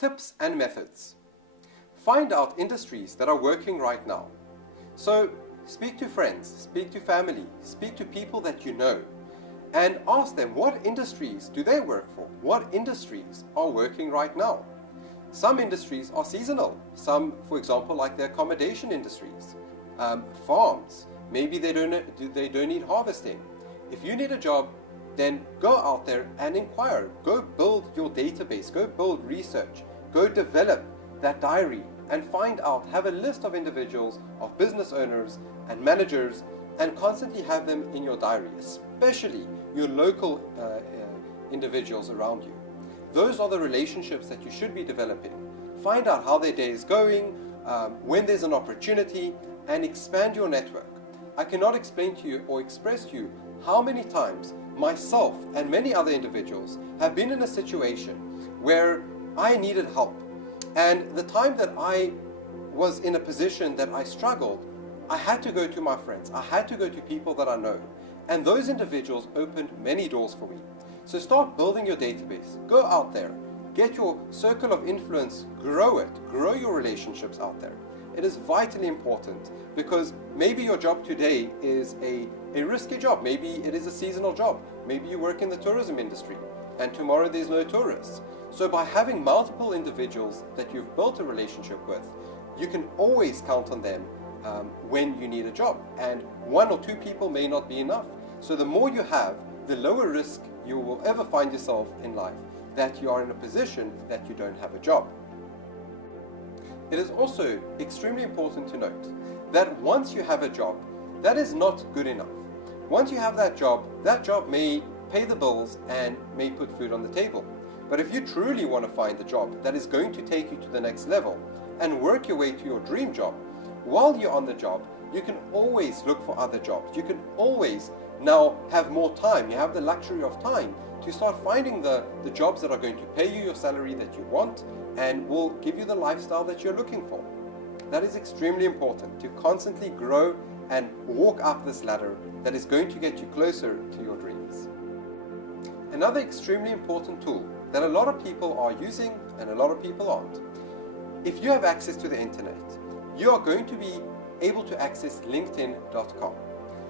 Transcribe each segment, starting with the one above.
Tips and methods. Find out industries that are working right now. So speak to friends, speak to family, speak to people that you know, and ask them what industries do they work for? What industries are working right now? Some industries are seasonal. Some, for example, like the accommodation industries, farms. Maybe they don't need harvesting. If you need a job, then go out there and inquire. Go build your database. Go build research. Go develop that diary and find out. Have a list of individuals, of business owners and managers, and constantly have them in your diary, especially your local individuals around you. Those are the relationships that you should be developing. Find out how their day is going, when there's an opportunity, and expand your network. I cannot explain to you or express to you how many times myself and many other individuals have been in a situation where I needed help. And the time that I was in a position that I struggled, I had to go to my friends. I had to go to people that I know. And those individuals opened many doors for me. So start building your database. Go out there. Get your circle of influence. Grow it. Grow your relationships out there. It is vitally important because maybe your job today is a risky job. Maybe it is a seasonal job. Maybe you work in the tourism industry and tomorrow there's no tourists. So by having multiple individuals that you've built a relationship with, you can always count on them when you need a job. And one or two people may not be enough. So the more you have, the lower risk you will ever find yourself in life that you are in a position that you don't have a job. It is also extremely important to note that once you have a job, that is not good enough. Once you have that job may pay the bills and may put food on the table. But if you truly want to find the job that is going to take you to the next level and work your way to your dream job, while you're on the job, you can always look for other jobs. You can always now have more time. You have the luxury of time to start finding the jobs that are going to pay you your salary that you want and will give you the lifestyle that you're looking for. That is extremely important, to constantly grow and walk up this ladder that is going to get you closer to your dreams. Another extremely important tool that a lot of people are using and a lot of people aren't. If you have access to the internet, you are going to be able to access LinkedIn.com.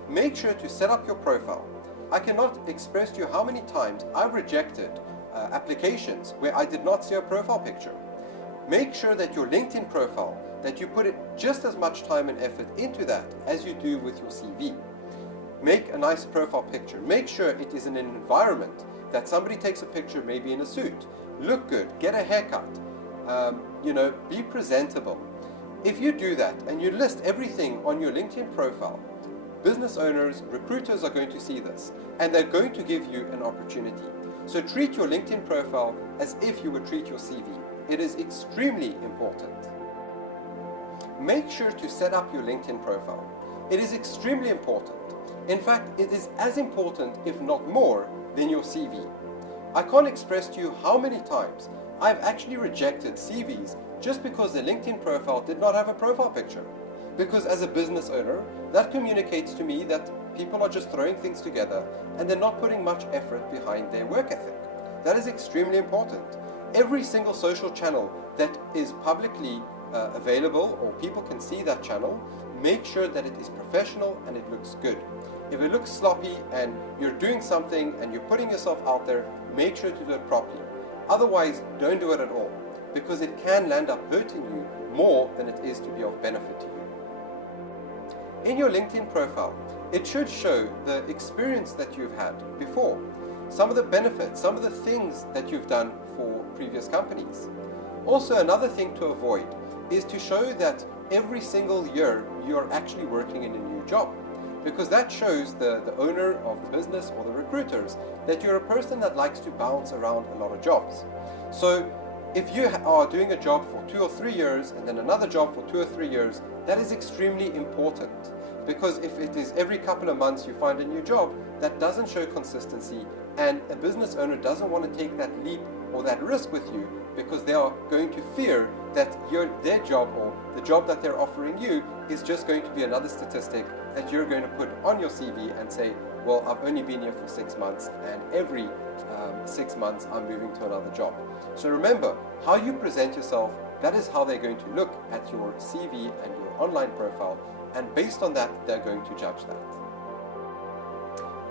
Make sure to set up your profile. I cannot express to you how many times I've rejected applications where I did not see a profile picture. Make sure that your LinkedIn profile, that you put it just as much time and effort into that as you do with your CV. Make a nice profile picture. Make sure it is in an environment that somebody takes a picture maybe in a suit. Look good, get a haircut, be presentable. If you do that and you list everything on your LinkedIn profile, business owners, recruiters are going to see this and they're going to give you an opportunity. So treat your LinkedIn profile as if you would treat your CV. It is extremely important. Make sure to set up your LinkedIn profile. It is extremely important. In fact, it is as important, if not more, than your CV. I can't express to you how many times I've actually rejected CVs just because the LinkedIn profile did not have a profile picture. Because as a business owner, that communicates to me that people are just throwing things together and they're not putting much effort behind their work ethic. That is extremely important. Every single social channel that is publicly available or people can see that channel, make sure that it is professional and it looks good. If it looks sloppy and you're doing something and you're putting yourself out there, make sure to do it properly. Otherwise, don't do it at all, because it can land up hurting you more than it is to be of benefit to you. In your LinkedIn profile, it should show the experience that you've had before, some of the benefits, some of the things that you've done for previous companies. Also, another thing to avoid is to show that every single year you're actually working in a new job, because that shows the owner of the business or the recruiters that you're a person that likes to bounce around a lot of jobs. So if you are doing a job for 2 or 3 years and then another job for 2 or 3 years, that is extremely important, because if it is every couple of months you find a new job, that doesn't show consistency, and a business owner doesn't want to take that leap or that risk with you because they are going to fear that their job or the job that they're offering you is just going to be another statistic that you're going to put on your CV and say, well, I've only been here for 6 months, and every 6 months I'm moving to another job. So remember, how you present yourself, that is how they're going to look at your CV and your online profile, and based on that, they're going to judge that.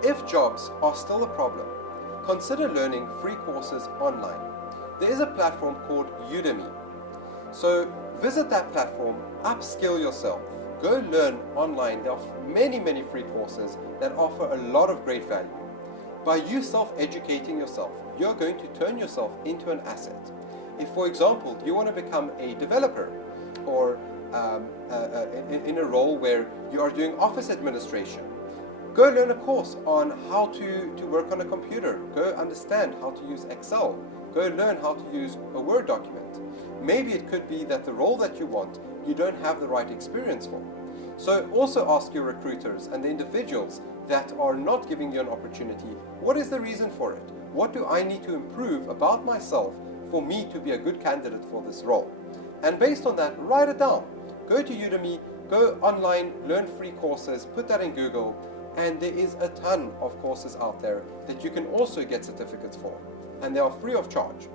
If jobs are still a problem, consider learning free courses online. There is a platform called Udemy. So visit that platform, upskill yourself, go learn online. There are many free courses that offer a lot of great value. By you self-educating yourself, you're going to turn yourself into an asset. If, for example, you want to become a developer or in a role where you are doing office administration, go learn a course on how to work on a computer. Go understand how to use Excel. Go learn how to use a Word document. Maybe it could be that the role that you want, you don't have the right experience for. So also ask your recruiters and the individuals that are not giving you an opportunity, what is the reason for it? What do I need to improve about myself for me to be a good candidate for this role? And based on that, write it down. Go to Udemy, go online, learn free courses, put that in Google, and there is a ton of courses out there that you can also get certificates for, and they are free of charge.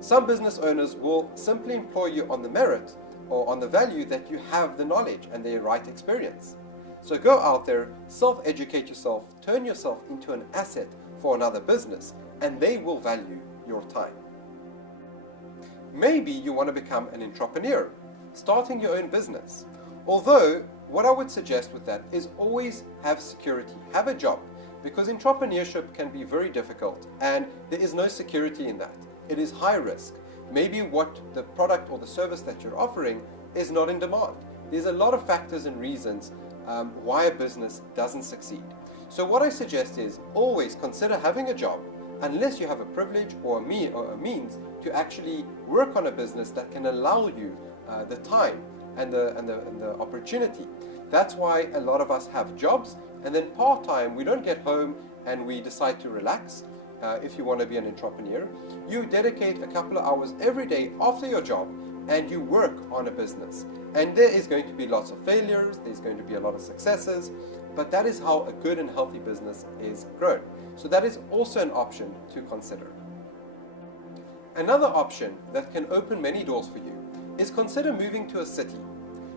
Some business owners will simply employ you on the merit or on the value that you have the knowledge and the right experience. So go out there, self-educate yourself, turn yourself into an asset for another business, and they will value your time. Maybe you want to become an entrepreneur, starting your own business. Although, what I would suggest with that is always have security, have a job, because entrepreneurship can be very difficult and there is no security in that. It is high risk. Maybe what the product or the service that you're offering is not in demand. There's a lot of factors and reasons why a business doesn't succeed. So what I suggest is always consider having a job, unless you have a privilege or a means to actually work on a business that can allow you the time and the opportunity. That's why a lot of us have jobs, and then part-time we don't get home and we decide to relax. If you want to be an entrepreneur, you dedicate a couple of hours every day after your job and you work on a business. And there is going to be lots of failures, there's going to be a lot of successes, but that is how a good and healthy business is grown. So that is also an option to consider. Another option that can open many doors for you is consider moving to a city.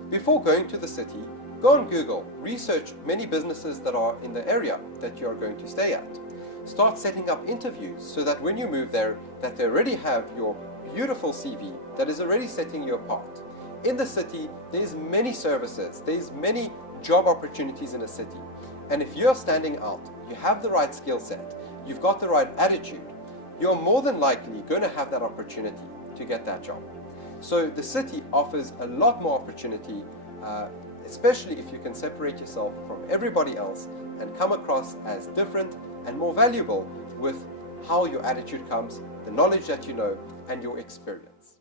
Before going to the city, go on Google, research many businesses that are in the area that you are going to stay at. Start setting up interviews so that when you move there, that they already have your beautiful CV that is already setting you apart. In the city, there's many services, there's many job opportunities in a city. And if you're standing out, you have the right skill set, you've got the right attitude, you're more than likely going to have that opportunity to get that job. So the city offers a lot more opportunity, especially if you can separate yourself from everybody else and come across as different and more valuable with how your attitude comes, the knowledge that you know, and your experience.